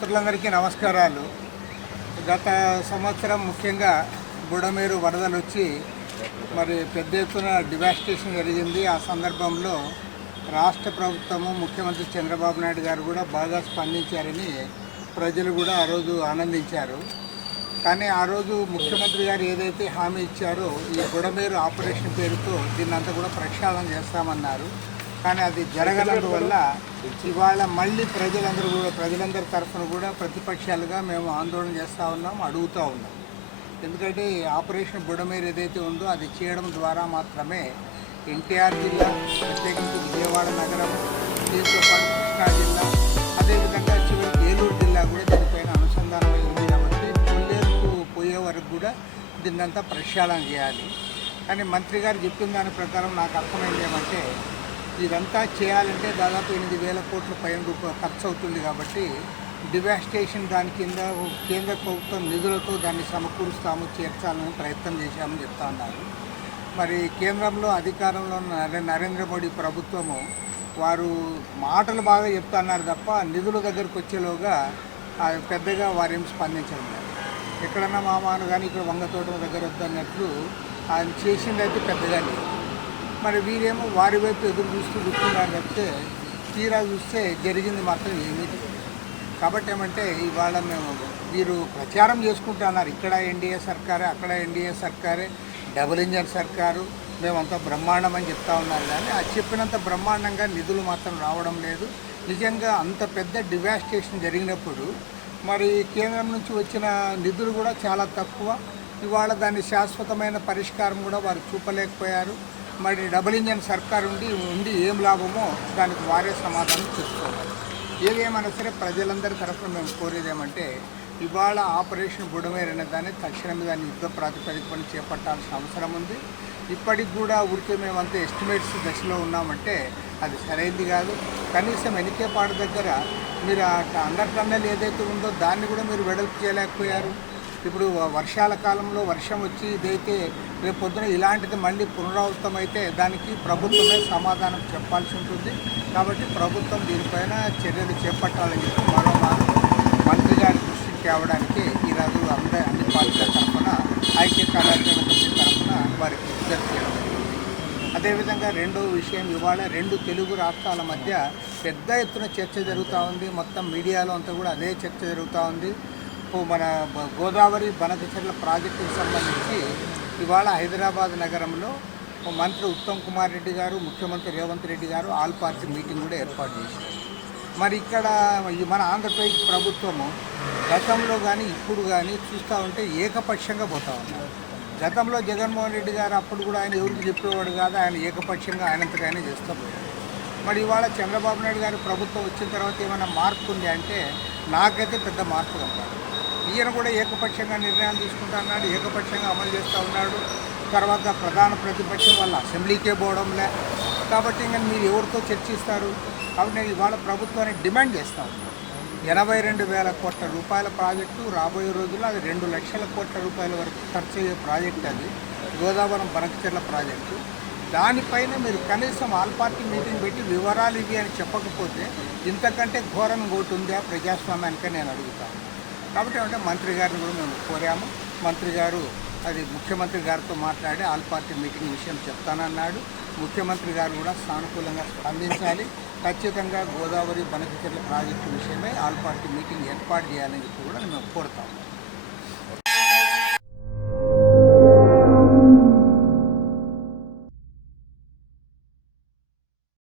మిత్రులందరికీ నమస్కారాలు. గత సంవత్సరం ముఖ్యంగా బుడమేరు వరదలు వచ్చి మరి పెద్ద ఎత్తున డివాస్టేషన్ జరిగింది. ఆ సందర్భంలో రాష్ట్ర ప్రభుత్వము ముఖ్యమంత్రి చంద్రబాబు నాయుడు గారు కూడా బాగా స్పందించారని ప్రజలు కూడా ఆ రోజు ఆనందించారు. కానీ ఆ రోజు ముఖ్యమంత్రి గారు ఏదైతే హామీ ఇచ్చారో ఈ బుడమేరు ఆపరేషన్ పేరుతో దీన్నంతా కూడా ప్రక్షాళన చేస్తామన్నారు. కానీ అది జరగనందువల్ల ఇవాళ మళ్ళీ ప్రజలందరూ కూడా ప్రజలందరి తరఫున కూడా ప్రతిపక్షాలుగా మేము ఆందోళన చేస్తూ ఉన్నాం అడుగుతూ ఉన్నాం. ఎందుకంటే ఆపరేషన్ బుడమేరు ఏదైతే ఉందో అది చేయడం ద్వారా మాత్రమే ఎన్టీఆర్ జిల్లా ప్రత్యేకించి విజయవాడ నగరం దీంతో పాటు కృష్ణా జిల్లా అదేవిధంగా చివరికి ఏలూరు జిల్లా కూడా దీనిపైన అనుసంధానం అయి ఉంది కాబట్టి కొల్లేరుకు పోయే వరకు కూడా దీన్నంతా ప్రక్షాళన చేయాలి. కానీ మంత్రి గారు చెప్పిన దాని ప్రకారం నాకు అర్థమైంది ఏమంటే ఇదంతా చేయాలంటే దాదాపు ఎనిమిది వేల కోట్ల పైన రూపాయలు ఖర్చు అవుతుంది కాబట్టి డివాస్టేషన్ దాని కింద కేంద్ర ప్రభుత్వం నిధులతో దాన్ని సమకూరుస్తాము చేర్చాలని ప్రయత్నం చేశామని చెప్తా ఉన్నారు. మరి కేంద్రంలో అధికారంలో ఉన్న నరేంద్ర మోడీ ప్రభుత్వము వారు మాటలు బాగా చెప్తున్నారు తప్ప నిధుల దగ్గరకు వచ్చేలోగా పెద్దగా వారేం స్పందించడం లేదు. ఎక్కడన్నా మామాను కానీ ఇక్కడ వంగతోటం దగ్గర వద్దన్నట్లు ఆయన చేసిందైతే పెద్దగా లేదు మరి వీరేమో వారి వైపు ఎదురు చూస్తూ కూర్చున్నారు తప్పితే తీరా చూస్తే జరిగింది మాత్రం ఏమీ కాబట్టి ఏమంటే ఇవాళ మేము వీరు ప్రచారం చేసుకుంటున్నారు ఇక్కడ ఎన్డీఏ సర్కారే అక్కడ ఎన్డీఏ సర్కారే డబుల్ ఇంజన్ సర్కారు మేమంతా బ్రహ్మాండం అని చెప్తా ఉన్నారు. కానీ ఆ చెప్పినంత బ్రహ్మాండంగా నిధులు మాత్రం రావడం లేదు. నిజంగా అంత పెద్ద డివాస్టేషన్ జరిగినప్పుడు మరి కేంద్రం నుంచి వచ్చిన నిధులు కూడా చాలా తక్కువ. ఇవాళ దాని శాశ్వతమైన పరిష్కారం కూడా వారు చూపలేకపోయారు. మరి డబుల్ ఇంజన్ సర్కార్ ఉండి ఉండి ఏం లాభమో దానికి వారే సమాధానం చెప్పుకోవాలి. ఏదేమైనా సరే ప్రజలందరి తరఫున మేము కోరేది ఏమంటే ఇవాళ ఆపరేషన్ బుడమేరైన దాన్ని తక్షణమే దాన్ని యుద్ధ ప్రాతిపదికన చేపట్టాల్సిన అవసరం ఉంది. ఇప్పటికి కూడా ఊరికే మేమంతా ఎస్టిమేట్స్ దశలో ఉన్నామంటే అది సరైంది కాదు. కనీసం ఎనికేపాడు దగ్గర మీరు ఆ అండర్ టన్నెల్ ఏదైతే ఉందో దాన్ని కూడా మీరు వెడల్పు చేయలేకపోయారు. ఇప్పుడు వర్షాల కాలంలో వర్షం వచ్చి ఇదైతే రేపు పొద్దున ఇలాంటిది మళ్ళీ పునరావృతం అయితే దానికి ప్రభుత్వమే సమాధానం చెప్పాల్సి ఉంటుంది. కాబట్టి ప్రభుత్వం దీనిపైన చర్యలు చేపట్టాలని చెప్పి మరో మంత్రి గారి దృష్టికి తేవడానికి ఈరోజు అందరి అన్ని పార్టీల తరఫున ఐక్య కార్యాచరణ కమిటీ తరఫున వారికి విజ్ఞప్తి చేయడం అదేవిధంగా రెండో విషయం ఇవాళ రెండు తెలుగు రాష్ట్రాల మధ్య పెద్ద ఎత్తున చర్చ జరుగుతూ ఉంది. మొత్తం మీడియాలో అంతా కూడా అదే చర్చ జరుగుతూ ఉంది. మన గోదావరి బనకచెర్ల ప్రాజెక్టుకు సంబంధించి ఇవాళ హైదరాబాద్ నగరంలో మంత్రి ఉత్తమ్ కుమార్ రెడ్డి గారు ముఖ్యమంత్రి రేవంత్ రెడ్డి గారు ఆల్ పార్టీ మీటింగ్ కూడా ఏర్పాటు చేశారు. మరి ఇక్కడ ఈ మన ఆంధ్రప్రదేశ్ ప్రభుత్వము గతంలో కానీ ఇప్పుడు కానీ చూస్తూ ఉంటే ఏకపక్షంగా పోతా ఉన్నారు. గతంలో జగన్మోహన్ రెడ్డి గారు అప్పుడు కూడా ఆయన ఎవరికి చెప్పేవాడు కాదు ఆయన ఏకపక్షంగా ఆయనంతగానే ఆయన చేస్తూ పోయాడు మరి ఇవాళ చంద్రబాబు నాయుడు గారు ప్రభుత్వం వచ్చిన తర్వాత ఏమైనా మార్పు ఉంది అంటే నాకైతే పెద్ద మార్పు కనపడదు. ఈయన కూడా ఏకపక్షంగా నిర్ణయాలు తీసుకుంటా ఉన్నాడు ఏకపక్షంగా అమలు చేస్తూ ఉన్నాడు. తర్వాత ప్రధాన ప్రతిపక్షం వల్ల అసెంబ్లీకే పోవడంలే. కాబట్టి ఇంకా మీరు ఎవరితో చర్చిస్తారు? కాబట్టి నేను ఇవాళ ప్రభుత్వాన్ని డిమాండ్ చేస్తా ఉన్నాను ఎనభై రెండు వేల కోట్ల రూపాయల ప్రాజెక్టు రాబోయే రోజుల్లో అది రెండు లక్షల కోట్ల రూపాయల వరకు ఖర్చు అయ్యే ప్రాజెక్ట్ అది. గోదావరం బనకచెర్ల ప్రాజెక్టు. దానిపైన మీరు కనీసం ఆల్ పార్టీ మీటింగ్ పెట్టి వివరాలు ఇవి అని చెప్పకపోతే ఇంతకంటే ఘోరం ఒకటి ఉందా? ప్రజాస్వామ్యానికే నేను అడుగుతాను కాబట్టి ఏమంటే మంత్రి గారిని కూడా మేము కోరాము. మంత్రి గారు అది ముఖ్యమంత్రి గారితో మాట్లాడి ఆల్ పార్టీ మీటింగ్ విషయం చెప్తానన్నాడు. ముఖ్యమంత్రి గారు కూడా సానుకూలంగా స్పందించాలి. ఖచ్చితంగా గోదావరి బనకచెట్ల ప్రాజెక్టు విషయమై ఆల్ పార్టీ మీటింగ్ ఏర్పాటు చేయాలని చెప్పి కూడా మేము కోరుతాము.